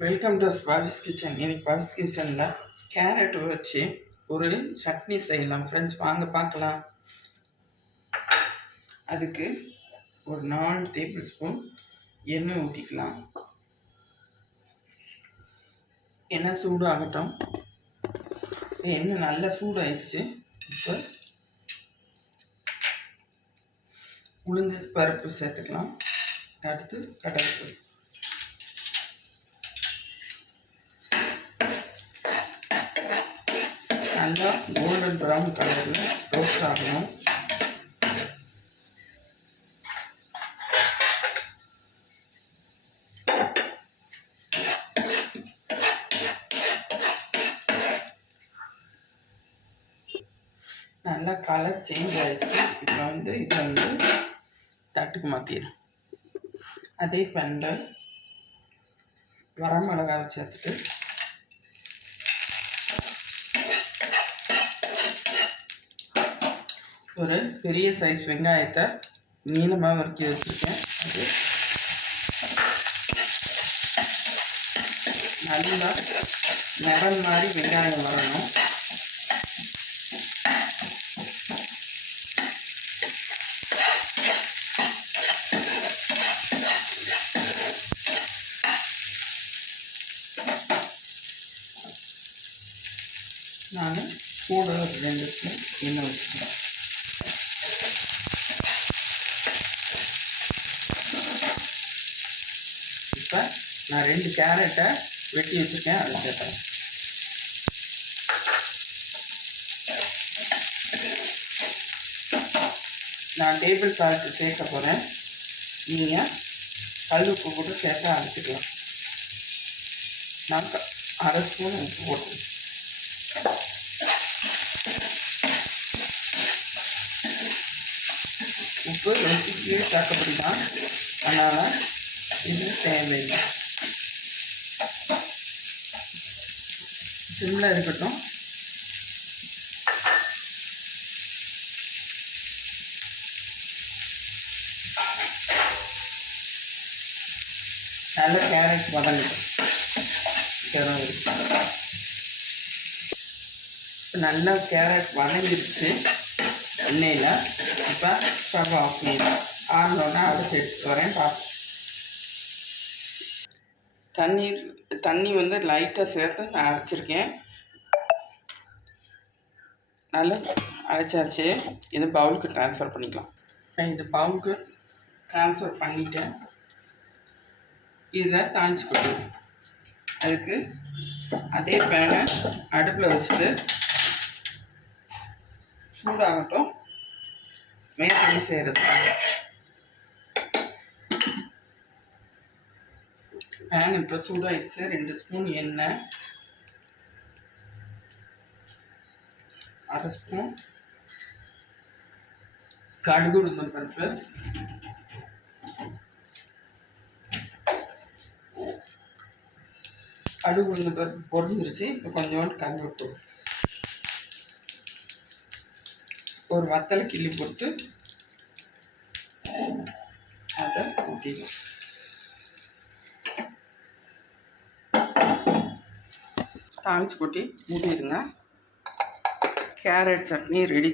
Welcome to பாபிஸ் kitchen இன்னைக்கு பாபிஸ் கிச்சனில் carrot வச்சு ஒரு சட்னி செய்யலாம். ஃப்ரெண்ட்ஸ் வாங்க பார்க்கலாம். அதுக்கு ஒரு நாலு டேபிள் ஸ்பூன் எண்ணெய் ஊற்றிக்கலாம் எண்ணெய் சூடு ஆகட்டும் எண்ணெய் நல்லா சூடாயிடுச்சு. இப்போ உளுந்து பருப்பு சேர்த்துக்கலாம். அடுத்து கடலைப்பருப்பு நல்லா கோல்டன் ப்ரௌன் கலரில் ரோஸ்ட் ஆகணும். நல்லா கலர் சேஞ்ச் ஆயிடுச்சு. இப்போ வந்து இது வந்து தட்டுக்கு மாற்றிடும் அதே பேனில் வரமிளகாவை சேர்த்துட்டு ஒரு பெரிய சைஸ் வெங்காயத்தை நீளமாக வறுக்கி வச்சுருக்கேன். அது நல்லா நிறம் மாதிரி வெங்காயம் வரணும். நான் கூட ரெண்டு ஸ்பூன் எண்ணெய் வச்சுக்கிறேன் இப்போ நான் ரெண்டு கேரட்டை வெட்டி வச்சுருக்கேன் அதை சேர்த்தேன் நான் டேபிள் சால்ட்டு சேர்க்க போகிறேன் நீங்கள் கல் உப்பு போட்டு சேர்த்து அரைச்சிக்கலாம். நான் அரை ஸ்பூன் உப்பு போட்டு. உப்பு ருசிக்கு தக்கப்படி தான் அதனால் இது தேவையில்லை சிம்மில் இருக்கட்டும். நல்ல கேரட் வதங்கட்டும் கரம் இருக்கு. நல்லா கேரட் வதங்கிடுச்சு. எண்ணெயில். இப்போ ஸ்டவ் ஆஃப் பண்ணிடலாம். ஆனோடனே அரைச்சி எடுத்துட்டு வரேன். பார்த்து தண்ணீர் தண்ணி வந்து லைட்டாக சேர்த்து நான் அரைச்சிருக்கேன். நல்லா அரைச்சாச்சு. இது பவுலுக்கு ட்ரான்ஸ்ஃபர் பண்ணிக்கலாம். நான் இந்த பவுலுக்கு ட்ரான்ஸ்ஃபர் பண்ணிட்டேன். இதில் தாளிச்சு அதுக்கு அதே பேனை அடுப்பில் வச்சுட்டு சூடாகட்டும். மேற்கொண்டு செய்கிறதுக்காக பேன் இப்போ சூடாயிடுச்சு ரெண்டு ஸ்பூன் எண்ணெய். அரை ஸ்பூன். கடுகு உளுந்தம் பருப்பு. கடுகு உளுந்தம் பருப்பு பொறிஞ்சிருச்சு இப்போ கொஞ்சோண்டு கருவேப்பு. ஒரு வத்தலை கிள்ளி போட்டு அதை ஊற்றிக்கலாம் தாளித்து கொட்டி மூடிடுங்க. Carrot chutney ready